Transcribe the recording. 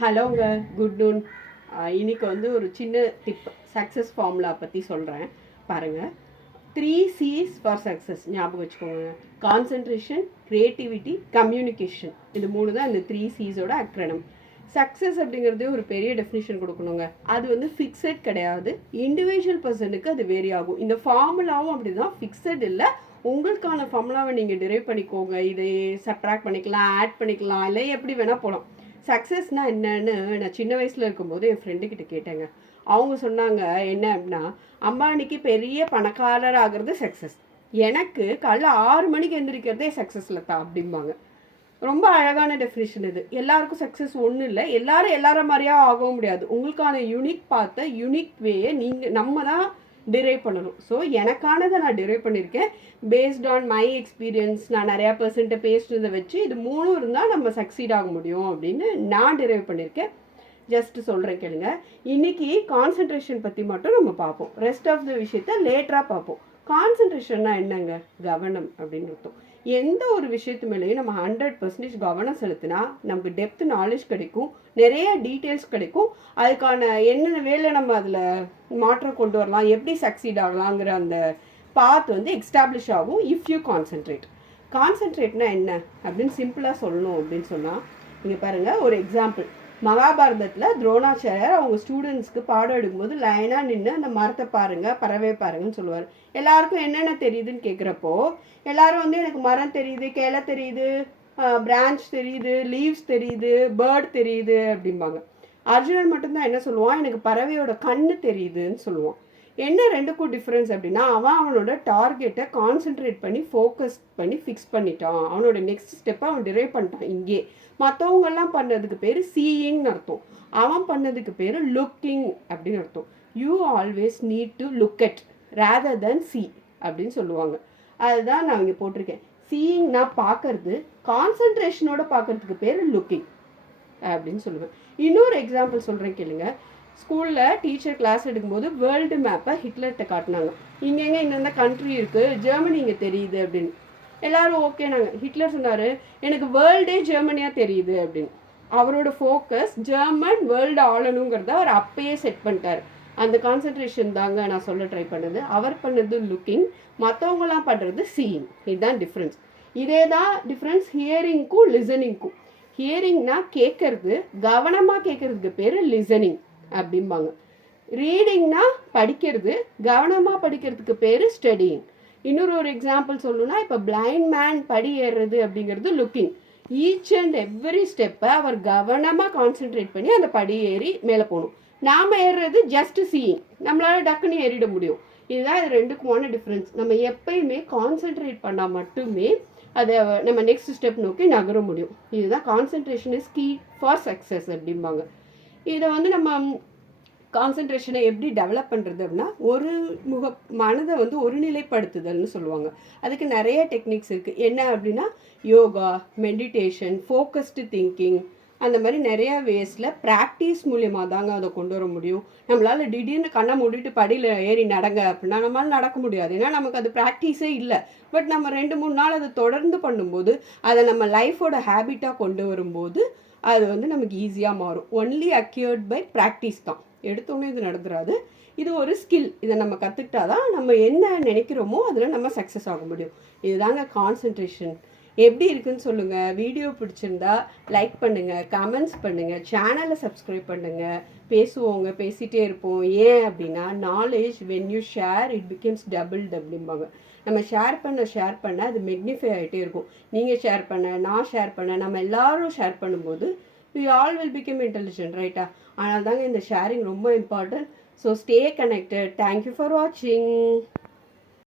ஹலோங்க, good noon. இன்னைக்கு வந்து ஒரு சின்ன டிப் சக்ஸஸ் ஃபார்முலா பற்றி சொல்கிறேன் பாருங்கள். 3 C's ஃபார் சக்ஸஸ் ஞாபகம் வச்சுக்கோங்க. Concentration, creativity, communication. இது 3 தான் இந்த 3 Cஸோட அக்ரனம். சக்ஸஸ் அப்படிங்கிறதே ஒரு பெரிய டெஃபினிஷன் கொடுக்கணுங்க. அது வந்து ஃபிக்ஸட் கிடையாது, இண்டிவிஜுவல் பர்சனுக்கு அது வேரி ஆகும். இந்த ஃபார்முலாவும் அப்படி தான், ஃபிக்ஸட் இல்லை. உங்களுக்கான ஃபார்முலாவை நீங்கள் டிரைவ் பண்ணிக்கோங்க. இதை சப்ட்ராக்ட் பண்ணிக்கலாம், ஆட் பண்ணிக்கலாம், இல்லை எப்படி வேணால் போகலாம். சக்ஸஸ்னால் என்னன்னு நான் சின்ன வயசில் இருக்கும்போது என் ஃப்ரெண்டுக்கிட்ட கேட்டேங்க. அவங்க சொன்னாங்க என்ன அப்படின்னா, அம்பானிக்கு பெரிய பணக்காரர் ஆகிறது சக்ஸஸ், எனக்கு காலைல 6 மணிக்கு எந்திரிக்கிறதே சக்ஸஸில் தான் அப்படிம்பாங்க. ரொம்ப அழகான டெஃபினிஷன் இது. எல்லாருக்கும் சக்ஸஸ் ஒன்றும் இல்லை, எல்லாரும் எல்லார மாதிரியா ஆகவும் முடியாது. உங்களுக்கான யூனிக் பார்த்த யூனிக் வேயை நம்ம தான் டிரைவ் பண்ணணும். ஸோ எனக்கானதை நான் டிரைவ் பண்ணியிருக்கேன் பேஸ்ட் ஆன் மை எக்ஸ்பீரியன்ஸ். நான் நிறையா பர்சன்ட்டை பேசுனதை வச்சு இது 3 இருந்தால் நம்ம சக்சீட் ஆக முடியும் அப்படின்னு நான் டிரைவ் பண்ணியிருக்கேன். ஜஸ்ட் சொல்கிறேன் கேளுங்க. இன்றைக்கி கான்சன்ட்ரேஷன் பற்றி மட்டும் நம்ம பார்ப்போம், ரெஸ்ட் ஆஃப் த விஷயத்த லேட்டராக பார்ப்போம். கான்சன்ட்ரேஷன்னா என்னங்க? கவனம் அப்படின்னு அர்த்தம். எந்த ஒரு விஷயத்து மேலேயும் நம்ம 100% கவனம் செலுத்தினா நமக்கு டெப்த் நாலேஜ் கிடைக்கும், நிறைய டீட்டெயில்ஸ் கிடைக்கும். அதுக்கான என்னென்ன வேலை நம்ம அதில் மாற்றம் கொண்டு வரலாம், எப்படி சக்சீட் ஆகலாங்கிற அந்த பாத் வந்து எக்ஸ்டாப்ளிஷ் ஆகும் இஃப் யூ கான்சென்ட்ரேட். கான்சென்ட்ரேட்னா என்ன அப்படின்னு சிம்பிளாக சொல்லணும் அப்படின்னு சொன்னால், நீங்கள் பாருங்கள், ஒரு எக்ஸாம்பிள். மகாபாரதத்தில் துரோணாச்சாரியர் அவங்க ஸ்டூடெண்ட்ஸ்க்கு பாடம் எடுக்கும்போது லைனாக நின்று அந்த மரத்தை பாருங்கள், பறவை பாருங்கன்னு சொல்லுவார். எல்லாருக்கும் என்னென்ன தெரியுதுன்னு கேட்குறப்போ எல்லாரும் வந்து எனக்கு மரம் தெரியுது, கிளை தெரியுது, பிரான்ச் தெரியுது, லீவ்ஸ் தெரியுது, பேர்ட் தெரியுது அப்படிம்பாங்க. அர்ஜுனன் மட்டும்தான் என்ன சொல்லுவான், எனக்கு பறவையோட கண்ணு தெரியுதுன்னு சொல்லுவான். என்ன ரெண்டுக்கும் டிஃப்ரென்ஸ் அப்படின்னா, அவனோட டார்கெட்டை கான்சென்ட்ரேட் பண்ணி ஃபோக்கஸ் பண்ணி ஃபிக்ஸ் பண்ணிட்டான். அவனோட நெக்ஸ்ட் ஸ்டெப்பை அவன் டிரைவ் பண்ணிட்டான். இங்கே மற்றவங்கெல்லாம் பண்ணதுக்கு பேர் சீயிங்னு அர்த்தம், அவன் பண்ணதுக்கு பேர் லுக்கிங் அப்படின்னு அர்த்தம். You always need to look at rather then C அப்படின்னு சொல்லுவாங்க. அதுதான் நான் இங்கே போட்டிருக்கேன். சீயிங்னா பார்க்கறது, கான்சன்ட்ரேஷனோட பார்க்கறதுக்கு பேர் லுக்கிங் அப்படின்னு சொல்லுவேன். இன்னொரு எக்ஸாம்பிள் சொல்கிறேன் கேளுங்க. ஸ்கூலில் டீச்சர் கிளாஸ் எடுக்கும்போது வேர்ல்டு மேப்பை ஹிட்லர்கிட்ட காட்டினாங்க. இங்கெங்கே இந்தந்த கண்ட்ரி இருக்குது, ஜெர்மனி இங்கே தெரியுது அப்படின்னு. எல்லாரும் ஓகே நாங்கள். ஹிட்லர் சொன்னார், எனக்கு வேர்ல்டே ஜெர்மனியாக தெரியுது அப்படின்னு. அவரோட ஃபோக்கஸ் ஜெர்மன் வேர்ல்டு ஆளணுங்கிறத அவர் அப்பயே செட் பண்ணிட்டார். அந்த கான்சன்ட்ரேஷன் தாங்க நான் சொல்ல ட்ரை பண்ணது. அவர் பண்ணது லுக்கிங், மற்றவங்களாம் பண்ணுறது சீயிங். இதுதான் டிஃப்ரென்ஸ். இதே தான் டிஃப்ரென்ஸ் ஹியரிங்க்கும் லிசனிங்க்கும். ஹியரிங்னா கேட்கறது, கவனமாக கேட்கறதுக்கு பேர் லிசனிங் அப்படிம்பாங்க. ரீடிங்னா படிக்கிறது, கவனமாக படிக்கிறதுக்கு பேர் ஸ்டடியிங். இன்னொரு எக்ஸாம்பிள் சொல்லணும்னா, இப்போ பிளைண்ட் மேன் படி ஏறுறது அப்படிங்கிறது லுக்கிங். ஈச் அண்ட் எவ்ரி ஸ்டெப்பை அவர் கவனமாக கான்சென்ட்ரேட் பண்ணி அந்த படி ஏறி மேலே போகணும். நாம் ஏறுறது ஜஸ்ட் சீயிங், நம்மளால் டக்குன்னு ஏறிட முடியும். இதுதான் இது ரெண்டுக்குமான டிஃப்ரென்ஸ். நம்ம எப்பயுமே கான்சென்ட்ரேட் பண்ணால் மட்டுமே அதை நம்ம நெக்ஸ்ட் ஸ்டெப் நோக்கி நகர முடியும். இதுதான் concentration is key for success அப்படிம்பாங்க. இதை வந்து நம்ம கான்சன்ட்ரேஷனை எப்படி டெவலப் பண்ணுறது அப்படின்னா, மனதை வந்து ஒருநிலைப்படுத்துதல்னு சொல்லுவாங்க. அதுக்கு நிறைய டெக்னிக்ஸ் இருக்குது. என்ன அப்படின்னா, யோகா, மெடிடேஷன், ஃபோக்கஸ்டு திங்கிங், அந்த மாதிரி நிறையா வேஸில் ப்ராக்டிஸ் மூலியமாக தாங்க அதை கொண்டு வர முடியும். நம்மளால் திடீர்னு கண்ணை மூடிட்டு படியில் ஏறி நடங்க அப்படின்னா நம்மளால் நடக்க முடியாது, ஏன்னா நமக்கு அது ப்ராக்டிஸே இல்லை. பட் நம்ம 2-3 நாள் அதை தொடர்ந்து பண்ணும்போது, அதை நம்ம லைஃபோட ஹேபிட்டாக கொண்டு வரும்போது அது வந்து நமக்கு ஈஸியாக மாறும். ஒன்லி அக்யூர்ட் பை ப்ராக்டிஸ் தான். எடுத்தோன்னே இது நடந்துடாது. இது ஒரு ஸ்கில். இதை நம்ம கற்றுக்கிட்டாதான் நம்ம என்ன நினைக்கிறோமோ அதில் நம்ம சக்ஸஸ் ஆக முடியும். இதுதாங்க கான்சன்ட்ரேஷன். எப்படி இருக்குன்னு சொல்லுங்கள். வீடியோ பிடிச்சிருந்தா லைக் பண்ணுங்கள், கமெண்ட்ஸ் பண்ணுங்கள், சேனலை சப்ஸ்கிரைப் பண்ணுங்கள். பேசிகிட்டே இருப்போம். ஏன் அப்படின்னா, knowledge when you share it becomes doubled அப்படிம்பாங்க. நம்ம ஷேர் பண்ண அது மெக்னிஃபை ஆகிட்டே இருக்கும். நீங்கள் ஷேர் பண்ண, நான் ஷேர் பண்ண, நம்ம எல்லாரும் ஷேர் பண்ணும்போது we all will become intelligent, ரைட்டா? அதனால தாங்க இந்த ஷேரிங் ரொம்ப important. So stay connected. Thank you for வாட்சிங்.